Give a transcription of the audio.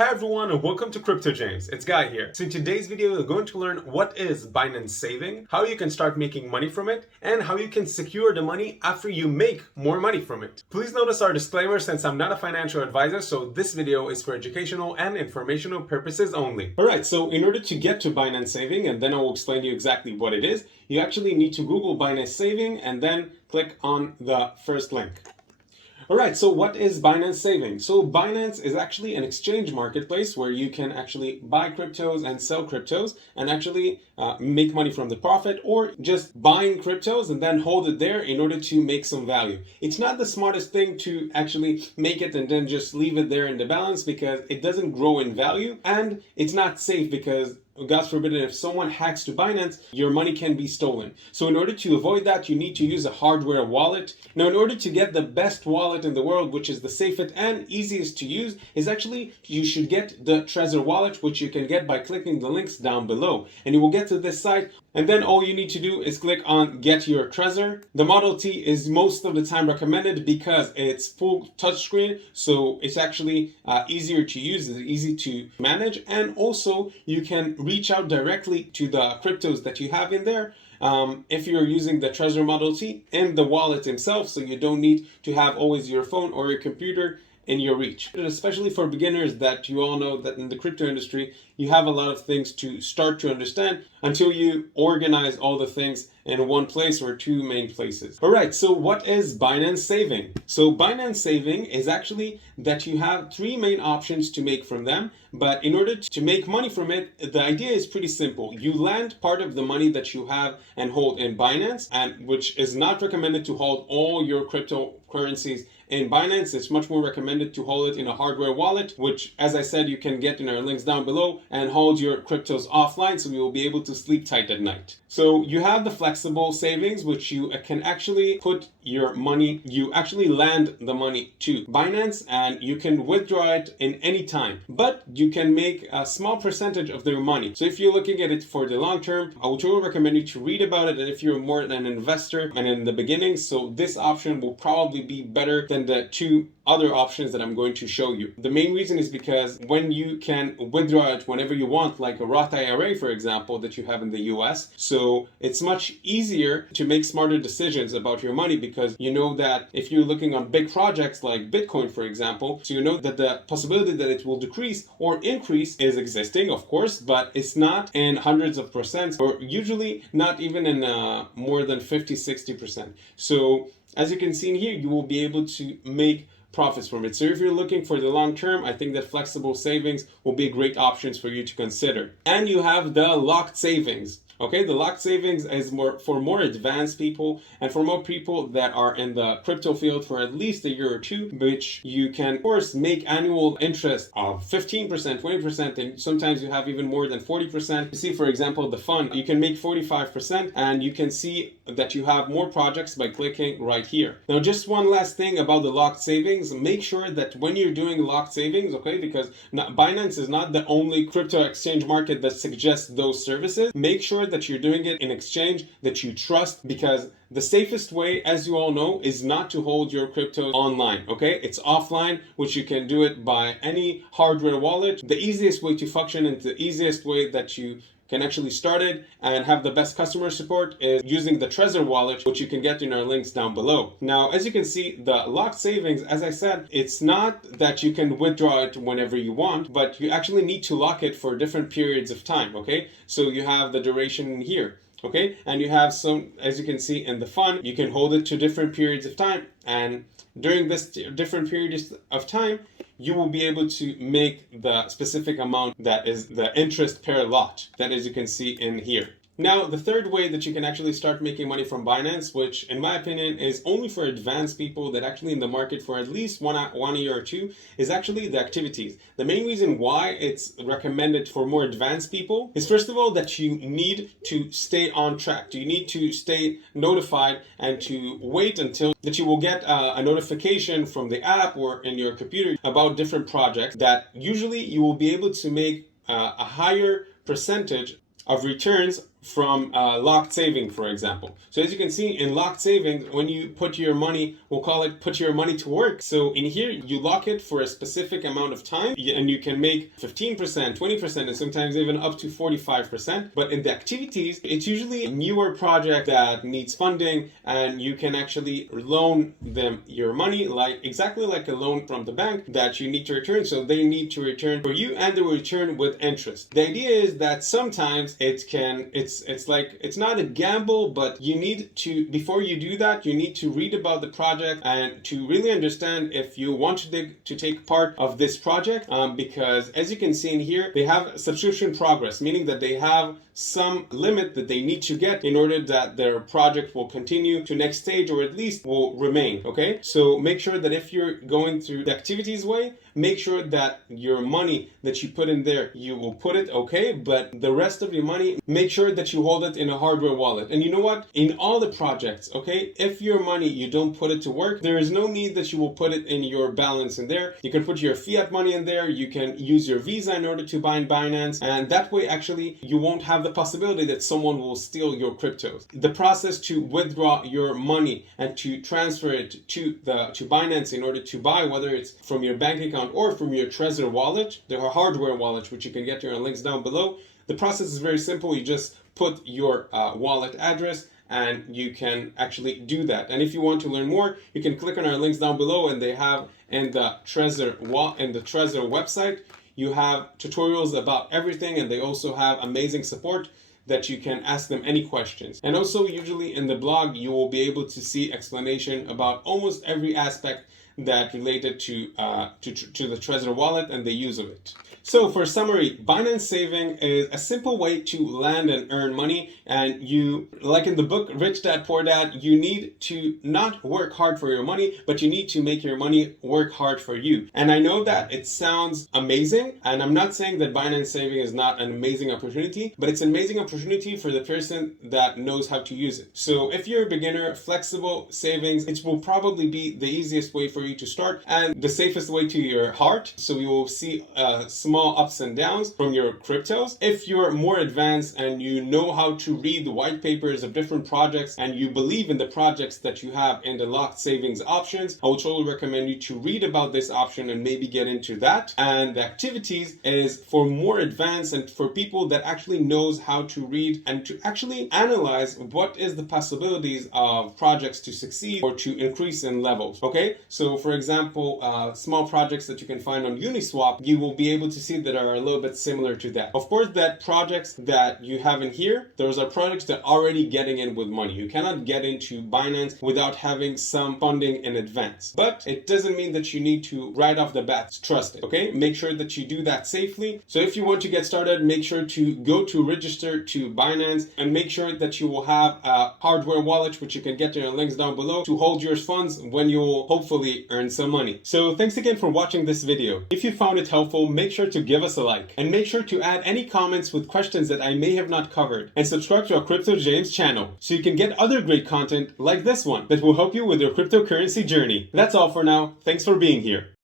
Hi everyone and welcome to Crypto James. It's Guy here. So in today's video, we're going to learn what is Binance Saving, how you can start making money from it, and how you can secure the money after you make more money from it. Please notice our disclaimer since I'm not a financial advisor, so this video is for educational and informational purposes only. Alright, so in order to get to Binance Saving, and then I will explain to you exactly what it is, you actually need to Google Binance Saving and then click on the first link. Alright, so what is Binance Saving? So Binance is actually an exchange marketplace where you can actually buy cryptos and sell cryptos and actually make money from the profit, or just buying cryptos and then hold it there in order to make some value. It's not the smartest thing to actually make it and then just leave it there in the balance because it doesn't grow in value, and it's not safe because God forbid, if someone hacks to Binance, your money can be stolen. So in order to avoid that, you need to use a hardware wallet. Now, in order to get the best wallet in the world, which is the safest and easiest to use, is actually you should get the Trezor wallet, which you can get by clicking the links down below. And you will get to this site, and then all you need to do is click on Get Your Trezor. The Model T is most of the time recommended because it's full touchscreen, so it's actually easier to use, it's easy to manage, and also you can reach out directly to the cryptos that you have in there if you're using the Trezor Model T and the wallet itself, so you don't need to have always your phone or your computer in your reach. And especially for beginners, that you all know that in the crypto industry, you have a lot of things to start to understand until you organize all the things in one place or two main places. All right, so what is Binance Saving? So Binance Saving is actually that you have three main options to make from them, but in order to make money from it, the idea is pretty simple. You land part of the money that you have and hold in Binance, and which is not recommended to hold all your cryptocurrencies in Binance. It's much more recommended to hold it in a hardware wallet, which, as I said, you can get in our links down below, and hold your cryptos offline so you will be able to sleep tight at night. So you have the flexible savings, which you can actually put your money, you actually land the money to Binance and you can withdraw it in any time, but you can make a small percentage of their money. So if you're looking at it for the long term, I would really recommend you to read about it, and if you're more an investor and in the beginning, so this option will probably be better than the two other options that I'm going to show you. The main reason is because when you can withdraw it whenever you want, like a Roth IRA, for example, that you have in the US, so it's much easier to make smarter decisions about your money because you know that if you're looking on big projects like Bitcoin, for example, so you know that the possibility that it will decrease or increase is existing, of course, but it's not in hundreds of percent, or usually not even in more than 50-60%. So as you can see in here, you will be able to make profits from it. So if you're looking for the long term, I think that flexible savings will be great options for you to consider. And you have the locked savings. Okay, the locked savings is for more advanced people and for more people that are in the crypto field for at least a year or two, which you can, of course, make annual interest of 15%, 20%, and sometimes you have even more than 40%. You see, for example, the fund, you can make 45%, and you can see that you have more projects by clicking right here. Now, just one last thing about the locked savings, make sure that when you're doing locked savings, okay, because Binance is not the only crypto exchange market that suggests those services, make sure that you're doing it in exchange that you trust, because the safest way, as you all know, is not to hold your crypto online, okay? It's offline, which you can do it by any hardware wallet. The easiest way to function and the easiest way that you can actually start it and have the best customer support is using the Trezor wallet, which you can get in our links down below. Now, as you can see, the locked savings, as I said, it's not that you can withdraw it whenever you want, but you actually need to lock it for different periods of time, okay? So you have the duration here. Okay, and you have some, as you can see in the fund, you can hold it to different periods of time, and during this different periods of time, you will be able to make the specific amount that is the interest per lot, that as you can see in here. Now, the third way that you can actually start making money from Binance, which in my opinion is only for advanced people that actually in the market for at least one year or two, is actually the activities. The main reason why it's recommended for more advanced people is, first of all, that you need to stay on track. You need to stay notified and to wait until that you will get a notification from the app or in your computer about different projects that usually you will be able to make a higher percentage of returns from locked saving, for example. So as you can see in locked savings, when you put your money, we'll call it put your money to work. So in here, you lock it for a specific amount of time, and you can make 15%, 20%, and sometimes even up to 45%. But in the activities, it's usually a newer project that needs funding, and you can actually loan them your money, like exactly like a loan from the bank that you need to return. So they need to return for you, and they will return with interest. The idea is that sometimes it's not a gamble, but you need to, before you do that, you need to read about the project and to really understand if you want to take part of this project, because as you can see in here, they have subscription progress, meaning that they have some limit that they need to get in order that their project will continue to next stage, or at least will remain. Okay, so make sure that if you're going through the activities way, make sure that your money that you put in there, you will put it, okay, but the rest of your money, make sure that you hold it in a hardware wallet. And you know what, in all the projects, okay, if your money, you don't put it to work, there is no need that you will put it in your balance in there. You can put your fiat money in there, you can use your Visa in order to buy in Binance, and that way actually you won't have the possibility that someone will steal your cryptos. The process to withdraw your money and to transfer it to Binance in order to buy, whether it's from your bank account or from your Trezor wallet, there are hardware wallets which you can get here on links down below. The process is very simple. You just put your wallet address and you can actually do that. And if you want to learn more, you can click on our links down below, and they have in the Trezor website, you have tutorials about everything, and they also have amazing support that you can ask them any questions. And also usually in the blog, you will be able to see explanation about almost every aspect that related to the Trezor wallet and the use of it. So for summary, Binance Saving is a simple way to land and earn money. And you, like in the book Rich Dad Poor Dad, you need to not work hard for your money, but you need to make your money work hard for you. And I know that it sounds amazing, and I'm not saying that Binance Saving is not an amazing opportunity, but it's an amazing opportunity for the person that knows how to use it. So if you're a beginner, flexible savings, it will probably be the easiest way for you to start and the safest way to your heart. So you will see small ups and downs from your cryptos. If you're more advanced and you know how to read the white papers of different projects and you believe in the projects that you have in the locked savings options, I would totally recommend you to read about this option and maybe get into that. And the activities is for more advanced and for people that actually knows how to read and to actually analyze what is the possibilities of projects to succeed or to increase in levels. Okay, so for example, small projects that you can find on Uniswap, you will be able to see that are a little bit similar to that. Of course, that projects that you have in here, those are projects that are already getting in with money. You cannot get into Binance without having some funding in advance. But it doesn't mean that you need to right off the bat trust it. Okay, make sure that you do that safely. So if you want to get started, make sure to go to register to Binance and make sure that you will have a hardware wallet, which you can get in the links down below, to hold your funds when you will hopefully earn some money. So thanks again for watching this video. If you found it helpful, make sure to give us a like and make sure to add any comments with questions that I may have not covered, and subscribe to our Crypto James channel so you can get other great content like this one that will help you with your cryptocurrency journey. That's all for now. Thanks for being here.